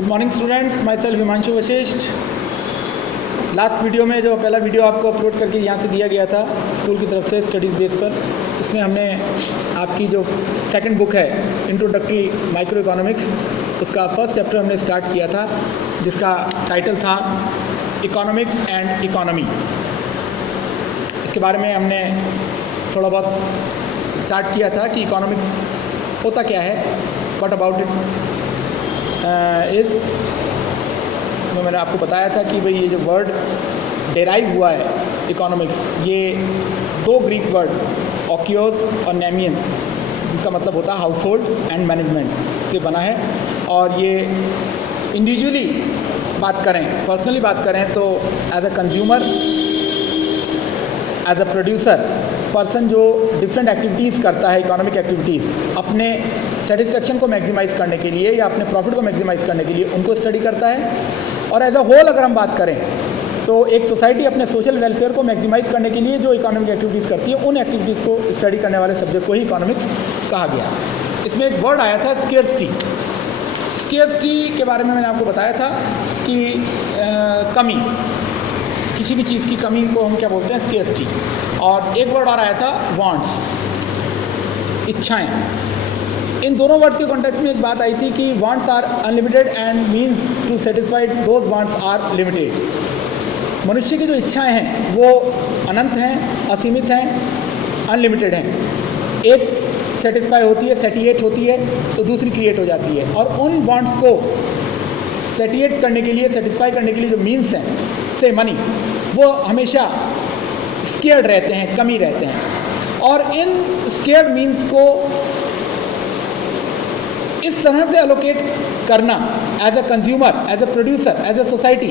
Good morning students, my self Himanshu Vashishtha. Last video में जो पहला वीडियो आपको अपलोड करके यहाँ से दिया गया था स्कूल की तरफ से स्टडीज़ बेस पर, इसमें हमने आपकी जो सेकंड बुक है इंट्रोडक्टरी माइक्रो इकोनॉमिक्स, उसका फर्स्ट चैप्टर हमने स्टार्ट किया था जिसका टाइटल था इकोनॉमिक्स एंड इकोनॉमी। इसके बारे में हमने थोड़ा बहुत स्टार्ट किया था कि इकोनॉमिक्स होता क्या है, व्हाट अबाउट इट इज़। इसमें मैंने आपको बताया था कि भाई ये जो वर्ड डेराइव हुआ है इकोनॉमिक्स, ये दो ग्रीक वर्ड ऑक्योस और नेमियन, जिनका मतलब होता है हाउस होल्ड एंड मैनेजमेंट, से बना है। और ये इंडिविजुअली बात करें, पर्सनली बात करें तो as a consumer, as a producer, person जो डिफरेंट एक्टिविटीज़ करता है, इकोनॉमिक एक्टिविटीज़, अपने सेटिस्फेक्शन को मैक्सिमाइज़ करने के लिए या अपने प्रॉफिट को मैक्सिमाइज़ करने के लिए उनको स्टडी करता है। और एज अ होल अगर हम बात करें तो एक सोसाइटी अपने सोशल वेलफेयर को मैक्सिमाइज़ करने के लिए जो इकोनॉमिक एक्टिविटीज़ करती है, उन एक्टिविटीज़ को स्टडी करने वाले सब्जेक्ट को ही इकोनॉमिक्स कहा गया। इसमें एक वर्ड आया था स्केर्सिटी। स्केर्सिटी के बारे में मैंने आपको बताया था कि कमी, किसी भी चीज़ की कमी को हम क्या बोलते हैं, स्केर्सिटी। और एक वर्ड और आया था वांट्स, इच्छाएं। इन दोनों वर्ड्स के कॉन्टेक्स्ट में एक बात आई थी कि wants are unlimited and means to satisfied those wants are limited. मनुष्य की जो इच्छाएं हैं वो अनंत हैं, असीमित हैं, अनलिमिटेड हैं। एक सेटिस्फाई होती है, सेटिएट होती है, तो दूसरी क्रिएट हो जाती है। और उन वांट्स को सेटिएट करने के लिए, सेटिस्फाई करने के लिए जो मीन्स हैं, से मनी, वो हमेशा स्केर्ड रहते हैं, कमी रहते हैं। और इन स्केर्ड मीन्स को इस तरह से एलोकेट करना as a consumer, as a producer, as a society,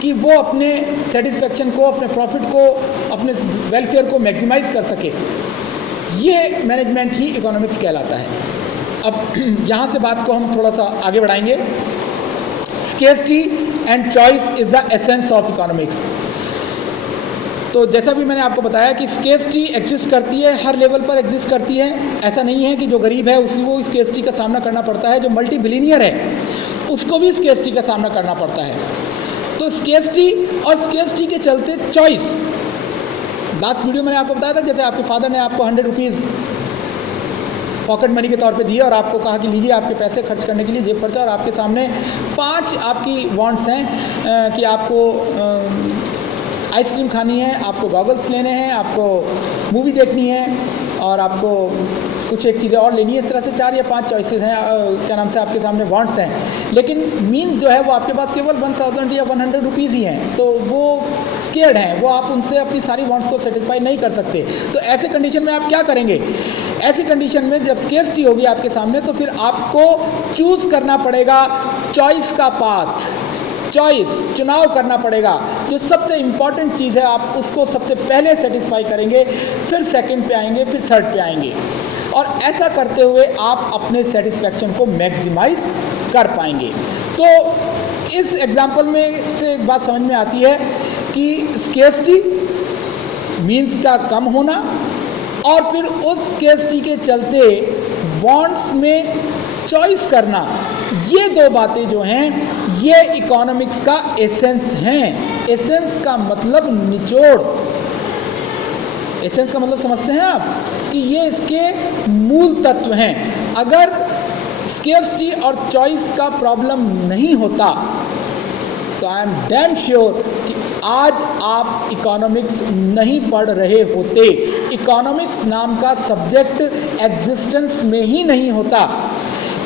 कि वो अपने सेटिस्फेक्शन को, अपने प्रॉफिट को, अपने वेलफेयर को मैक्सिमाइज कर सके, ये मैनेजमेंट ही इकोनॉमिक्स कहलाता है। अब यहाँ से बात को हम थोड़ा सा आगे बढ़ाएंगे। Scarcity and choice is the essence of economics. तो जैसा भी मैंने आपको बताया कि स्केर्सिटी एग्जिस्ट करती है, हर लेवल पर एग्जिस्ट करती है। ऐसा नहीं है कि जो गरीब है उसी को स्केर्सिटी का सामना करना पड़ता है, जो मल्टी बिलियनियर है उसको भी स्केर्सिटी का सामना करना पड़ता है। तो स्केर्सिटी और स्केर्सिटी के चलते चॉइस, लास्ट वीडियो मैंने आपको बताया था, जैसे आपके फादर ने आपको 100 रुपीज़ पॉकेट मनी के तौर पे दिए और आपको कहा कि लीजिए आपके पैसे खर्च करने के लिए, जेब खर्चा, और आपके सामने 5 आपकी वांट्स हैं कि आपको आइसक्रीम खानी है, आपको गॉगल्स लेने हैं, आपको मूवी देखनी है, और आपको कुछ एक चीज़ें और लेनी है। इस तरह से 4 या 5 चॉइसेस हैं, क्या नाम से आपके सामने वांट्स हैं। लेकिन मीन जो है वो आपके पास केवल 1000 या 100 रुपीज़ ही हैं, तो वो स्केर्ड हैं, वो आप उनसे अपनी सारी वांट्स को सेटिस्फाई नहीं कर सकते। तो ऐसे कंडीशन में आप क्या करेंगे? ऐसी कंडीशन में जब स्केर्सिटी होगी आपके सामने, तो फिर आपको चूज़ करना पड़ेगा चॉइस का पाथ, चॉइस, चुनाव करना पड़ेगा। जो सबसे इम्पॉर्टेंट चीज़ है आप उसको सबसे पहले सेटिस्फाई करेंगे, फिर सेकंड पे आएंगे, फिर थर्ड पे आएंगे। और ऐसा करते हुए आप अपने सेटिस्फैक्शन को मैक्सिमाइज कर पाएंगे। तो इस एग्जाम्पल में से एक बात समझ में आती है कि स्केर्सिटी मीन्स का कम होना, और फिर उस स्केर्सिटी के चलते वांट्स में चॉइस करना, ये दो बातें जो हैं ये इकोनॉमिक्स का एसेंस हैं। एसेंस का मतलब निचोड़, एसेंस का मतलब समझते हैं आप कि ये इसके मूल तत्व हैं। अगर स्केर्सिटी और चॉइस का प्रॉब्लम नहीं होता तो आई एम डैम श्योर कि आज आप इकोनॉमिक्स नहीं पढ़ रहे होते। इकोनॉमिक्स नाम का सब्जेक्ट एग्जिस्टेंस में ही नहीं होता।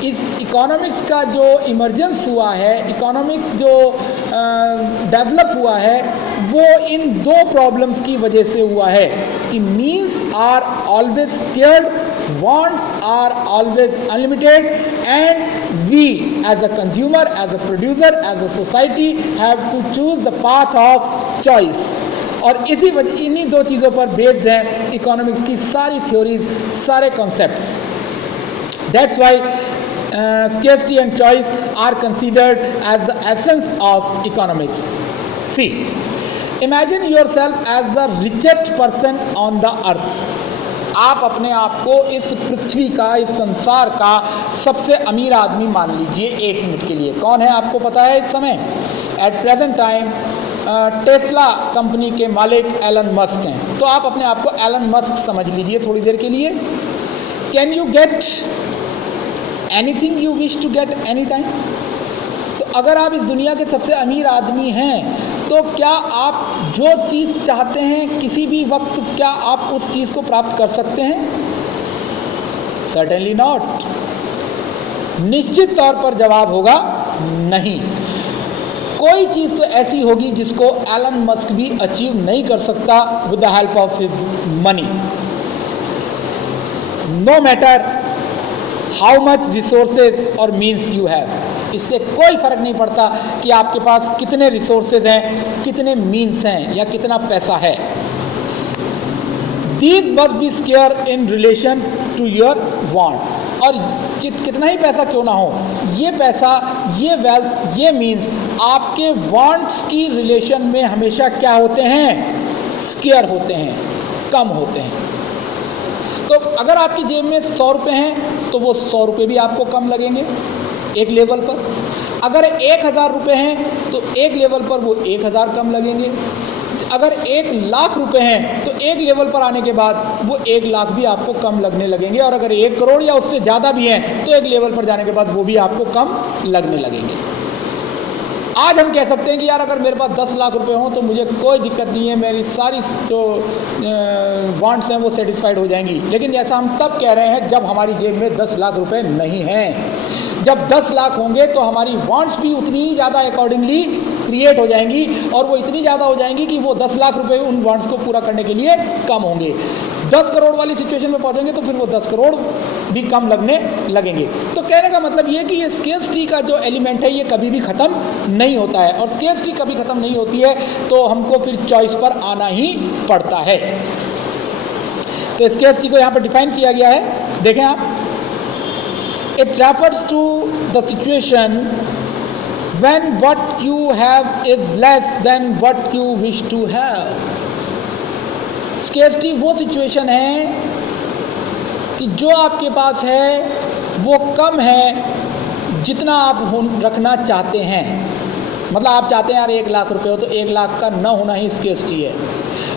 इस इकोनॉमिक्स का जो इमर्जेंस हुआ है, इकोनॉमिक्स जो डेवलप हुआ है, वो इन दो प्रॉब्लम्स की वजह से हुआ है कि means are always scarce, wants are always unlimited, and we as a consumer, as a producer, as a society have to choose the path of choice. और इसी वजह, इन्हीं दो चीज़ों पर बेस्ड है इकोनॉमिक्स की सारी थ्योरीज, सारे concepts. That's why scarcity and choice are considered as the essence of economics. See, imagine yourself as the richest person on the earth. आप अपने आप को इस पृथ्वी का, इस संसार का सबसे अमीर आदमी मान लीजिए 1 मिनट के लिए। कौन है आपको पता है इस समय? At present time Tesla company के मालिक एलन मस्क हैं। तो आप अपने आप को एलन मस्क समझ लीजिए थोड़ी देर के लिए। Can you get anything you wish to get any time? तो अगर आप इस दुनिया के सबसे अमीर आदमी हैं तो क्या आप जो चीज़ चाहते हैं किसी भी वक्त, क्या आप उस चीज़ को प्राप्त कर सकते हैं? Certainly not. निश्चित तौर पर जवाब होगा नहीं। कोई चीज़ तो ऐसी होगी जिसको एलन मस्क भी अचीव नहीं कर सकता with the help of his money. No matter how much resources और मीन्स यू हैव। इससे कोई फर्क नहीं पड़ता कि आपके पास कितने रिसोर्सेज हैं, कितने मीन्स हैं या कितना पैसा है। These must be scarce in relation to your want. और कितना ही पैसा क्यों ना हो, ये पैसा, ये वेल्थ, ये मीन्स आपके वांट्स की रिलेशन में हमेशा क्या होते हैं? स्केयर होते हैं, कम होते हैं। तो अगर आपकी जेब में 100 रुपये हैं तो वो 100 रुपये भी आपको कम लगेंगे एक लेवल पर। अगर 1000 रुपये हैं तो एक लेवल पर वो 1000 कम लगेंगे। अगर 1,00,000 रुपये हैं तो एक लेवल पर आने के बाद वो 1,00,000 भी आपको कम लगने लगेंगे। और अगर 1 करोड़ या उससे ज़्यादा भी हैं तो एक लेवल पर जाने के बाद वो भी आपको कम लगने लगेंगे। आज हम कह सकते हैं कि यार अगर मेरे पास 10 लाख रुपए हों तो मुझे कोई दिक्कत नहीं है, मेरी सारी जो वांट्स हैं वो सेटिस्फाइड हो जाएंगी। लेकिन ऐसा हम तब कह रहे हैं जब हमारी जेब में 10 लाख रुपए नहीं हैं। जब 10 लाख होंगे तो हमारी वांट्स भी उतनी ही ज़्यादा अकॉर्डिंगली क्रिएट हो जाएंगी और वो इतनी ज़्यादा हो जाएंगी कि वो 10 लाख रुपए उन वांट्स को पूरा करने के लिए कम होंगे। 10 करोड़ वाली सिचुएशन में पहुंचेंगे तो फिर वो 10 करोड़ भी कम लगने लगेंगे। तो कहने का मतलब ये कि ये स्केर्सिटी का जो एलिमेंट है ये कभी भी ख़त्म नहीं होता है। और स्केर्सिटी कभी ख़त्म नहीं होती है तो हमको फिर चॉइस पर आना ही पड़ता है। तो स्केर्सिटी को यहाँ पर डिफाइन किया गया है, देखें आप। It refers to the situation when what you have is less than what you wish to have। Scarcity वो सिचुएशन है कि जो आपके पास है वो कम है जितना आप रखना चाहते हैं। मतलब आप चाहते हैं यार 1 लाख रुपए हो तो 1 लाख का न होना ही स्केर्सिटी है।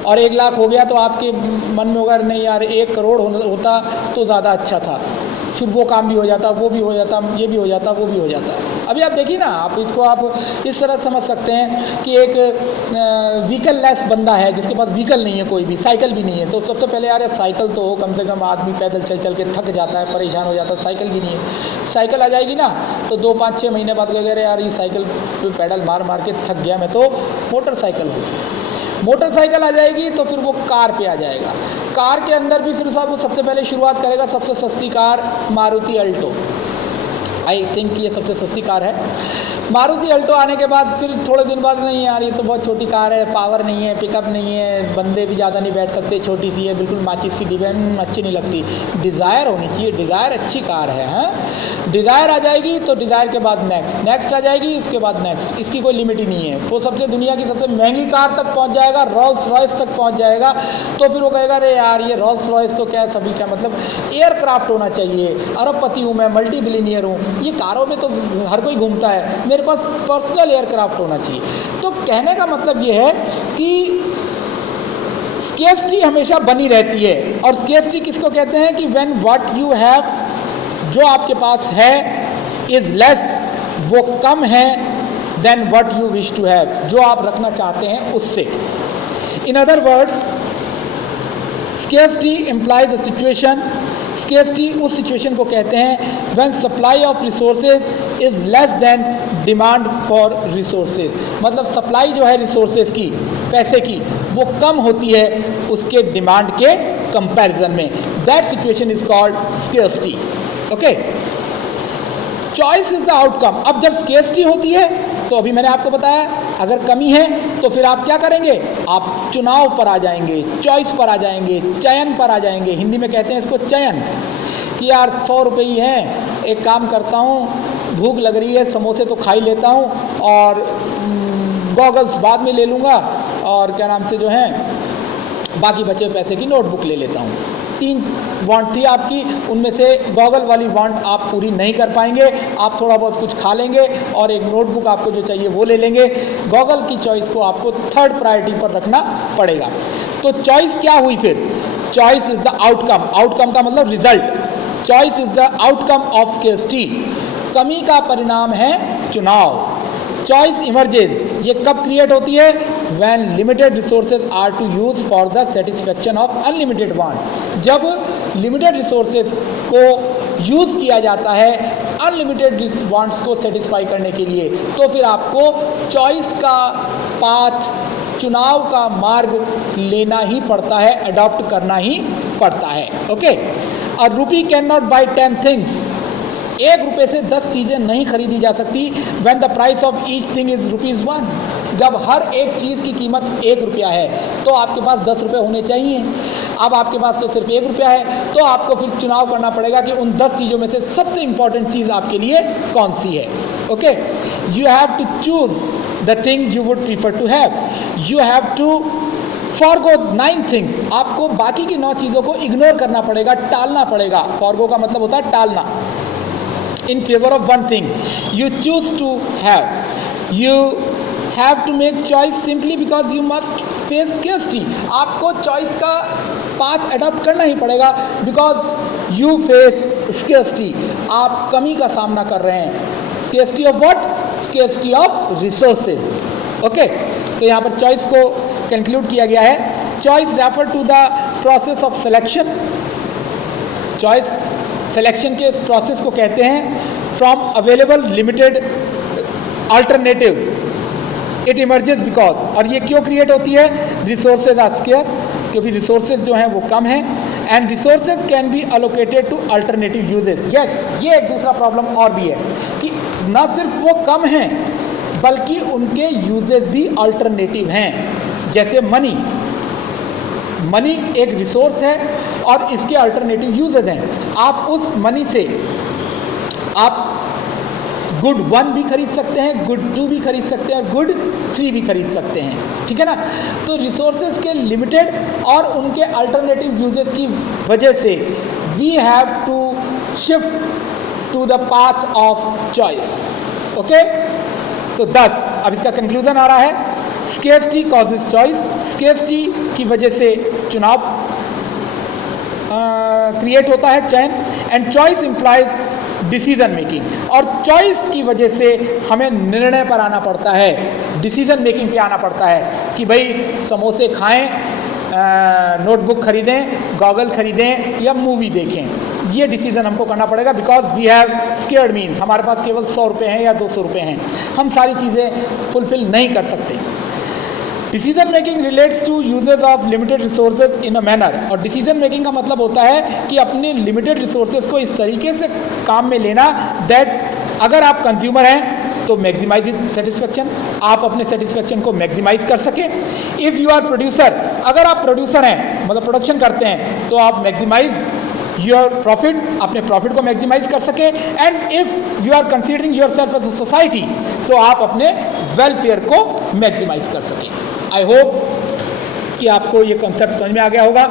और 1 लाख हो गया तो आपके मन में होगा नहीं यार 1 करोड़ होता तो ज़्यादा अच्छा था, फिर वो काम भी हो जाता, वो भी हो जाता, ये भी हो जाता, वो भी हो जाता। अभी आप देखिए ना, आप इसको आप इस तरह समझ सकते हैं कि एक व्हीकल लेस बंदा है जिसके पास व्हीकल नहीं है, कोई भी साइकिल भी नहीं है। तो सबसे पहले यार साइकिल तो हो, कम से कम आदमी पैदल चल चल के थक जाता है, परेशान हो जाता है। साइकिल भी नहीं है, साइकिल आ जाएगी ना तो 2, 5, 6 महीने बाद कहेगा यार ये साइकिल पे पैडल मार मार के थक गया मैं, तो मोटरसाइकिल हो। मोटरसाइकिल आ जाएगी तो फिर वो कार पे आ जाएगा। कार के अंदर भी फिर साहब वो सबसे पहले शुरुआत करेगा सबसे सस्ती car Maruti Alto. I think ये सबसे सस्ती कार है। मारुति अल्टो आने के बाद फिर थोड़े दिन बाद नहीं यार ये तो बहुत छोटी कार है, पावर नहीं है, पिकअप नहीं है, बंदे भी ज़्यादा नहीं बैठ सकते, छोटी सी है, बिल्कुल माचिस की डिजाइन अच्छी नहीं लगती, डिज़ायर होनी चाहिए, डिज़ायर अच्छी कार है। हाँ, डिज़ायर आ जाएगी तो डिज़ायर के बाद नेक्स्ट आ जाएगी, उसके बाद नेक्स्ट, इसकी कोई लिमिट ही नहीं है। वो सबसे दुनिया की सबसे महंगी कार तक पहुँच जाएगा, रोल्स रॉयस तक पहुँच जाएगा। तो फिर वो कहेगा अरे यार ये रोल्स रॉयस तो क्या सभी क्या मतलब एयरक्राफ्ट होना चाहिए, अरबपति हूँ मैं, मल्टी बिलियनियर हूँ, ये कारों में तो हर कोई घूमता है, मेरे पास पर्सनल एयरक्राफ्ट होना चाहिए। तो कहने का मतलब ये है कि स्केर्सिटी हमेशा बनी रहती है। और स्केर्सिटी किसको कहते हैं कि व्हेन व्हाट यू हैव, जो आपके पास है, इज लेस, वो कम है, then what you wish to have, जो आप रखना चाहते हैं उससे। In other words scarcity implies the situation, scarcity उस सिचुएशन को कहते हैं when supply of resources is less than demand for resources. मतलब सप्लाई जो है रिसोर्सेज की, पैसे की, वो कम होती है उसके डिमांड के कंपैरिजन में। That situation is called scarcity. Okay, choice is the outcome. अब जब स्केर्सिटी होती है तो अभी मैंने आपको बताया अगर कमी है तो फिर आप क्या करेंगे, आप चुनाव पर आ जाएंगे, चॉइस पर आ जाएंगे, चयन पर आ जाएंगे। हिंदी में कहते हैं इसको चयन, कि यार 100 रुपये ही हैं, एक काम करता हूँ, भूख लग रही है, समोसे तो खा ही लेता हूँ और गॉगल्स बाद में ले लूँगा और क्या नाम से जो है बाकी बचे पैसे की नोटबुक ले लेता हूँ। 3 वांट थी आपकी, उनमें से गॉगल वाली वांट आप पूरी नहीं कर पाएंगे। आप थोड़ा बहुत कुछ खा लेंगे और एक नोटबुक आपको जो चाहिए वो ले लेंगे। गॉगल की चॉइस को आपको 3rd प्रायोरिटी पर रखना पड़ेगा। तो चॉइस क्या हुई फिर? Choice is the outcome, outcome का मतलब result. Choice is the outcome of scarcity, कमी का परिणाम है चुनाव। चॉइस इमर्जेज, ये कब क्रिएट होती है? When limited resources are to use for the satisfaction of unlimited want. जब लिमिटेड रिसोर्सेज को यूज़ किया जाता है अनलिमिटेड वांट्स को सेटिस्फाई करने के लिए, तो फिर आपको चॉइस का पाथ, चुनाव का मार्ग लेना ही पड़ता है, अडॉप्ट करना ही पड़ता है। ओके, अ रूपी कैन नॉट बाई 10 थिंग्स, 1 रुपये से 10 चीज़ें नहीं खरीदी जा सकती। When the price of each thing is ₹1, जब हर एक चीज़ की कीमत 1 रुपया है तो आपके पास 10 रुपये होने चाहिए। अब आपके पास तो सिर्फ 1 रुपया है, तो आपको फिर चुनाव करना पड़ेगा कि उन 10 चीज़ों में से सबसे इंपॉर्टेंट चीज़ आपके लिए कौन सी है। Okay, you have to choose the thing you would prefer to have. You have to forgo 9 things, आपको बाकी की 9 चीज़ों को इग्नोर करना पड़ेगा, टालना पड़ेगा। फॉरगो का मतलब होता है टालना। In favor of one thing you choose to have. You have to make choice simply because you must face scarcity. आपको चॉइस का पाथ अडॉप्ट करना ही पड़ेगा because you face scarcity. आप कमी का सामना कर रहे हैं। Scarcity of what? Scarcity of resources. Okay, तो यहाँ पर चॉइस को कंक्लूड किया गया है। Choice refer to the process of selection. Choice selection के इस प्रोसेस को कहते हैं from available limited alternative it emerges because, और ये क्यों क्रिएट होती है? रिसोर्सेज आर स्केयर, क्योंकि रिसोर्सेज जो हैं वो कम हैं। And resources can be allocated to alternative uses. Yes, ये एक दूसरा प्रॉब्लम और भी है कि न सिर्फ वो कम हैं बल्कि उनके यूजेस भी अल्टरनेटिव हैं। जैसे मनी, मनी एक रिसोर्स है और इसके अल्टरनेटिव यूजेस हैं। आप उस मनी से आप गुड 1 भी खरीद सकते हैं, गुड 2 भी खरीद सकते हैं और गुड 3 भी खरीद सकते हैं। ठीक है ना? तो रिसोर्सेज के लिमिटेड और उनके अल्टरनेटिव यूजेस की वजह से we have to shift to the path of choice. Okay, तो 10 अब इसका कंक्लूजन आ रहा है। स्केर्सिटी कॉजेज चॉइस, स्केर्सिटी की वजह से चुनाव क्रिएट होता है, चयन। And choice implies decision making, और चॉइस की वजह से हमें निर्णय पर आना पड़ता है, डिसीजन मेकिंग पे आना पड़ता है कि भाई समोसे खाएं, नोटबुक खरीदें, गॉगल खरीदें या मूवी देखें। ये डिसीजन हमको करना पड़ेगा because we have scarce means हमारे पास केवल 100 रुपये हैं या 200 रुपये हैं, हम सारी चीज़ें फुलफिल नहीं कर सकते। Decision making relates to usages of limited resources in a manner, और डिसीजन मेकिंग का मतलब होता है कि अपने लिमिटेड रिसोर्सेज को इस तरीके से काम में लेना दैट अगर आप कंज्यूमर हैं तो मैक्सिमाइज सेटिस्फेक्शन, आप अपने सेटिस्फेक्शन को मैक्सिमाइज कर सकें। इफ़ यू आर प्रोड्यूसर, अगर आप प्रोड्यूसर हैं मतलब प्रोडक्शन करते हैं तो आप मैक्सिमाइज योर प्रॉफिट, अपने प्रॉफिट को मैक्सिमाइज कर सकें। And if you are considering yourself as a society तो आप अपने वेलफेयर को मैक्सिमाइज कर सकें। आई होप कि आपको ये कॉन्सेप्ट समझ में आ गया होगा।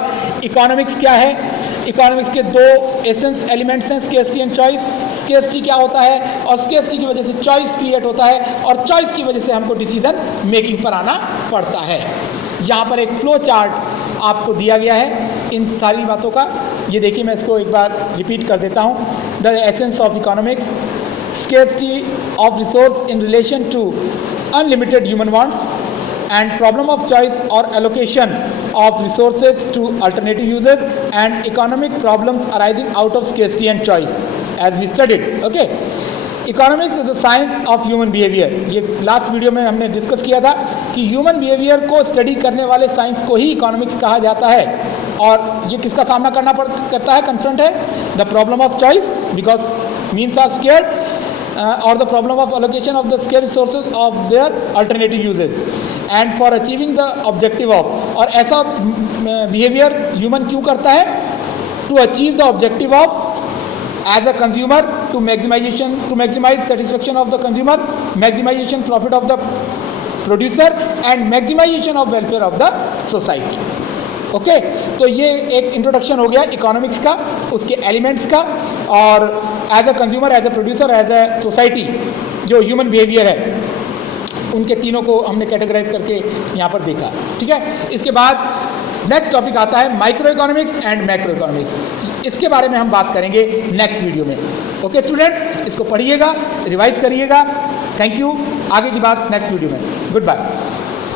इकोनॉमिक्स क्या है? इकोनॉमिक्स के 2 एसेंस एलिमेंट्स हैं, स्केर्सिटी एंड चॉइस। स्केर्सिटी क्या होता है और स्केर्सिटी की वजह से चॉइस क्रिएट होता है और चॉइस की वजह से हमको डिसीजन मेकिंग पर आना पड़ता है। यहाँ पर एक फ्लो चार्ट आपको दिया गया है इन सारी बातों का। ये देखिए, मैं इसको एक बार रिपीट कर देता हूँ। The essence of economics, scarcity of resource in relation to unlimited human wants and problem of choice or allocation of resources to alternative uses and economic problems arising out of scarcity and choice as we studied. Okay, economics is the science of human behavior. ये last video में हमने discuss किया था कि human behaviour को study करने वाले science को ही इकोनॉमिक्स कहा जाता है। और ये किसका सामना करता है, कन्फ्रंट है the problem of choice because means are scarce or the problem of allocation of the scarce resources of their alternative uses and for achieving the objective of, और ऐसा behavior human क्यों करता है? to achieve the objective of as a consumer, to maximize satisfaction of the consumer, maximization profit of the producer and maximization of welfare of the society. Okay, तो ये एक introduction हो गया इकोनॉमिक्स का, उसके एलिमेंट्स का, और as a consumer, as a producer, as a society जो ह्यूमन बिहेवियर है, उनके तीनों को हमने कैटेगराइज करके यहाँ पर देखा। ठीक है, इसके बाद नेक्स्ट टॉपिक आता है micro economics and macro economics. इसके बारे में हम बात करेंगे नेक्स्ट वीडियो में। ओके स्टूडेंट्स, इसको पढ़िएगा, रिवाइज करिएगा। Thank you. आगे की बात नेक्स्ट वीडियो में। Good bye.